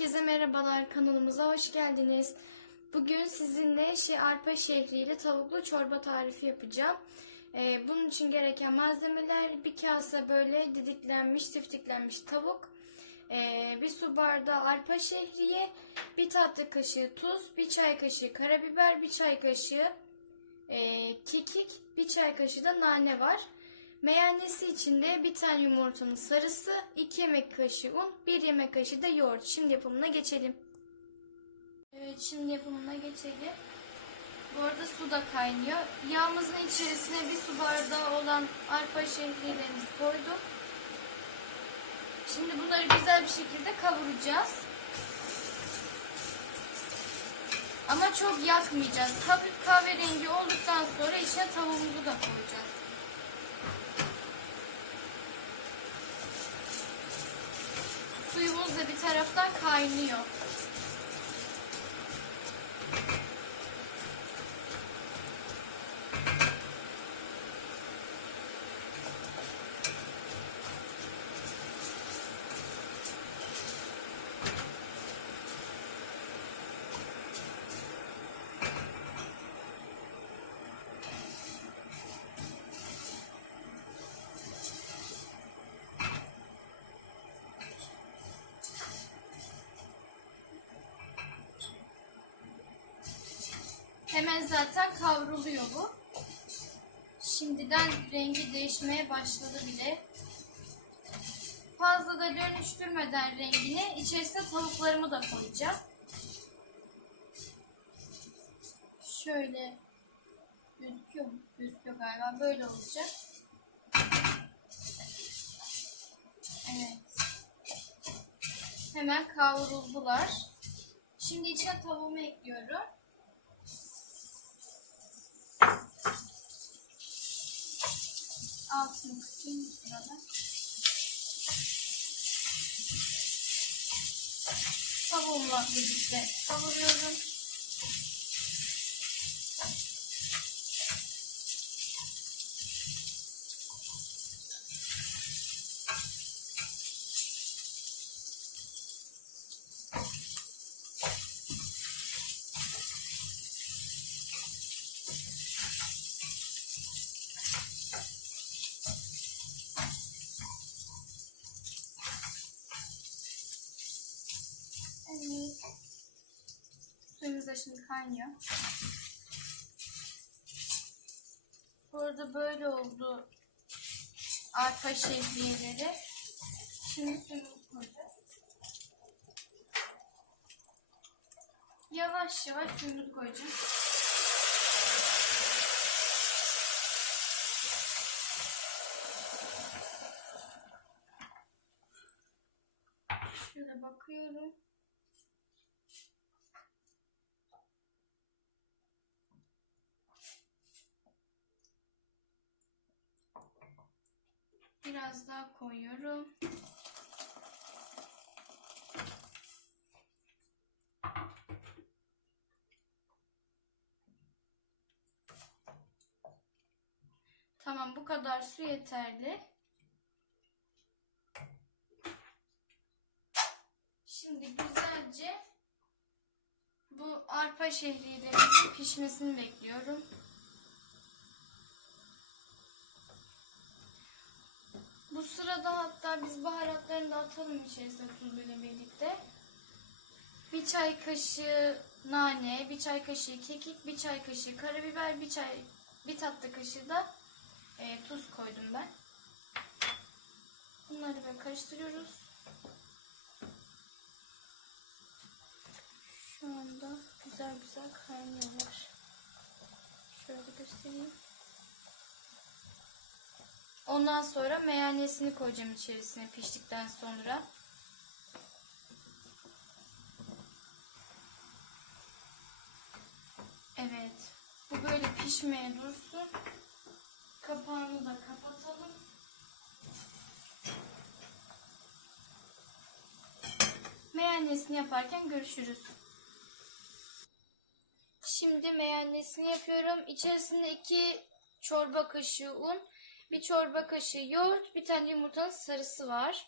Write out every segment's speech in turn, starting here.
Herkese merhabalar kanalımıza hoş geldiniz. Bugün sizinle arpa şehriyle tavuklu çorba tarifi yapacağım. Ee, bunun için gereken malzemeler bir kase böyle didiklenmiş, tiftiklenmiş tavuk, ee, bir su bardağı arpa şehriye, bir tatlı kaşığı tuz, bir çay kaşığı karabiber, bir çay kaşığı ee, kekik, bir çay kaşığı da nane var. Meyanesi içinde bir tane yumurtanın sarısı, 2 yemek kaşığı un, 1 yemek kaşığı da yoğurt. Şimdi yapımına geçelim. Evet şimdi yapımına geçelim. Bu arada su da kaynıyor. Yağımızın içerisine bir su bardağı olan arpa şehriyelerimizi koydum. Şimdi bunları güzel bir şekilde kavuracağız. Ama çok yakmayacağız. Hafif kahverengi olduktan sonra içine tavuğumuzu da koyacağız. Suyumuz da bir taraftan kaynıyor. Hemen zaten kavruluyor bu. Şimdiden rengi değişmeye başladı bile. Fazla da dönüştürmeden rengini içerisine tavuklarımı da koyacağım. Şöyle gözüküyor? Gözüküyor galiba. Böyle olacak. Evet. Hemen kavruldular. Şimdi içine tavuğumu ekliyorum. Altını kısayım bu sırada. Tavuğumla birlikte kavuruyorum. Evet. Da şimdi kaynıyor. Bu arada böyle oldu arpa şehriyeleri. Şimdi suyumuzu koyacağız. Yavaş yavaş suyumuzu koyacağız. Şöyle bakıyorum. Biraz daha koyuyorum. Tamam bu kadar su yeterli. Şimdi güzelce bu arpa şehriyelerimizin pişmesini bekliyorum. Bu sırada hatta biz baharatlarını da atalım içerisine tuzuyla birlikte. Bir çay kaşığı nane, bir çay kaşığı kekik, bir çay kaşığı karabiber, bir çay bir tatlı kaşığı da e, tuz koydum ben. Bunları böyle karıştırıyoruz. Şu anda güzel güzel kaynıyorlar. Şöyle göstereyim. Ondan sonra meyanesini koyacağım içerisine piştikten sonra. Evet. Bu böyle pişmeye dursun. Kapağını da kapatalım. Meyanesini yaparken görüşürüz. Şimdi meyanesini yapıyorum. İçerisinde iki çorba kaşığı un, bir çorba kaşığı yoğurt, bir tane yumurtanın sarısı var.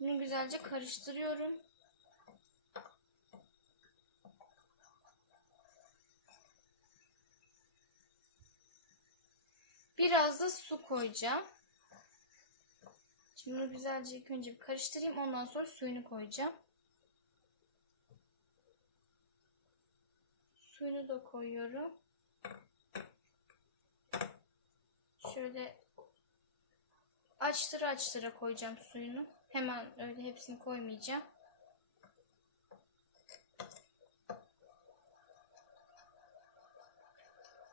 Bunu güzelce karıştırıyorum. Biraz da su koyacağım. Şimdi bunu güzelce ilk önce bir karıştırayım. Ondan sonra suyunu koyacağım. Suyunu da koyuyorum. Şöyle açtıra açtıra koyacağım suyunu. Hemen öyle hepsini koymayacağım.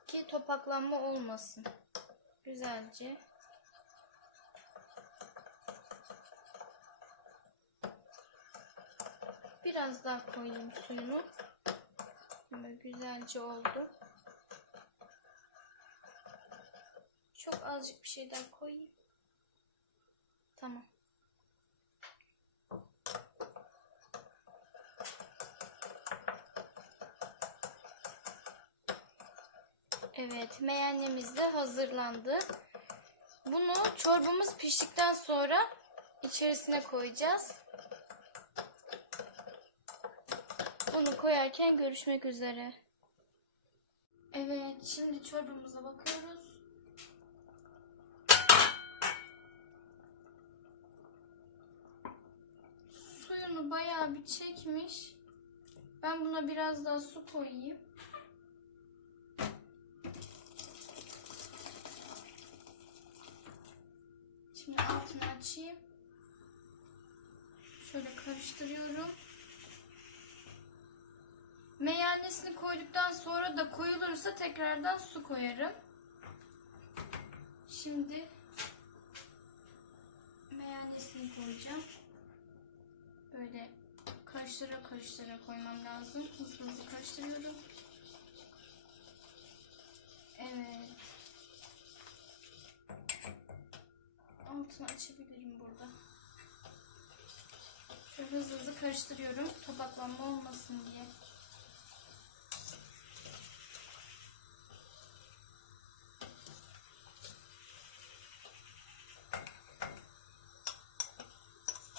Ki topaklanma olmasın. Güzelce. Biraz daha koyayım suyunu. Böyle güzelce oldu. Çok azıcık bir şey daha koyayım. Tamam. Evet, meyanemiz de hazırlandı. Bunu çorbamız piştikten sonra içerisine koyacağız. Bunu koyarken görüşmek üzere. Evet, şimdi çorbamıza bakıyoruz. Suyunu bayağı bir çekmiş. Ben buna biraz daha su koyayım. Şimdi altını açayım. Şöyle karıştırıyorum. Meyanesini koyduktan sonra da koyulursa tekrardan su koyarım. Şimdi meyanesini koyacağım. Böyle karıştıra karıştıra koymam lazım. Hızlı hızlı karıştırıyorum. Evet. Altını açabilirim burada. Şöyle hızlı hızlı karıştırıyorum. Topaklanma olmasın diye.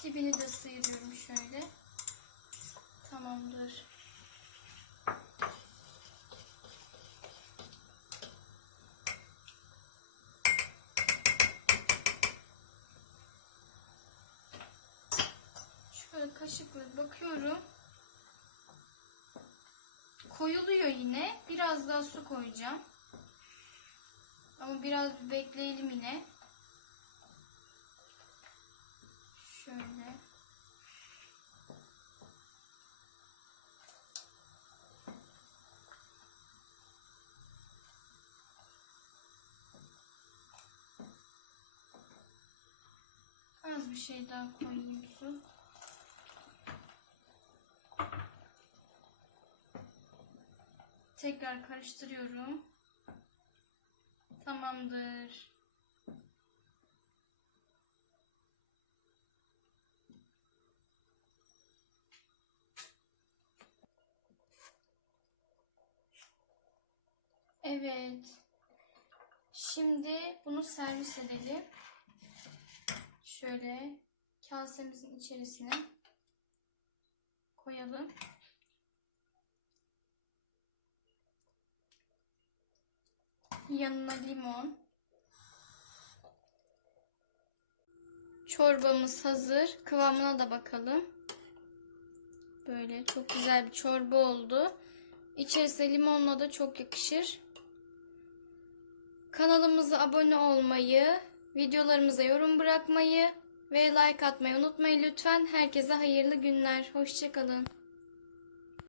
Dibini de sıyırıyorum şöyle. Tamamdır. Şöyle kaşıkla bakıyorum. Koyuluyor yine. Biraz daha su koyacağım. Ama biraz bir bekleyelim yine. Şöyle. Bir şey daha koyayım su. Tekrar karıştırıyorum. Tamamdır. Evet. Şimdi bunu servis edelim. Şöyle kasemizin içerisine koyalım. Yanına limon. Çorbamız hazır. Kıvamına da bakalım. Böyle çok güzel bir çorba oldu. İçerisine limonla da çok yakışır. Kanalımıza abone olmayı, videolarımıza yorum bırakmayı ve like atmayı unutmayın lütfen. Herkese hayırlı günler. Hoşçakalın.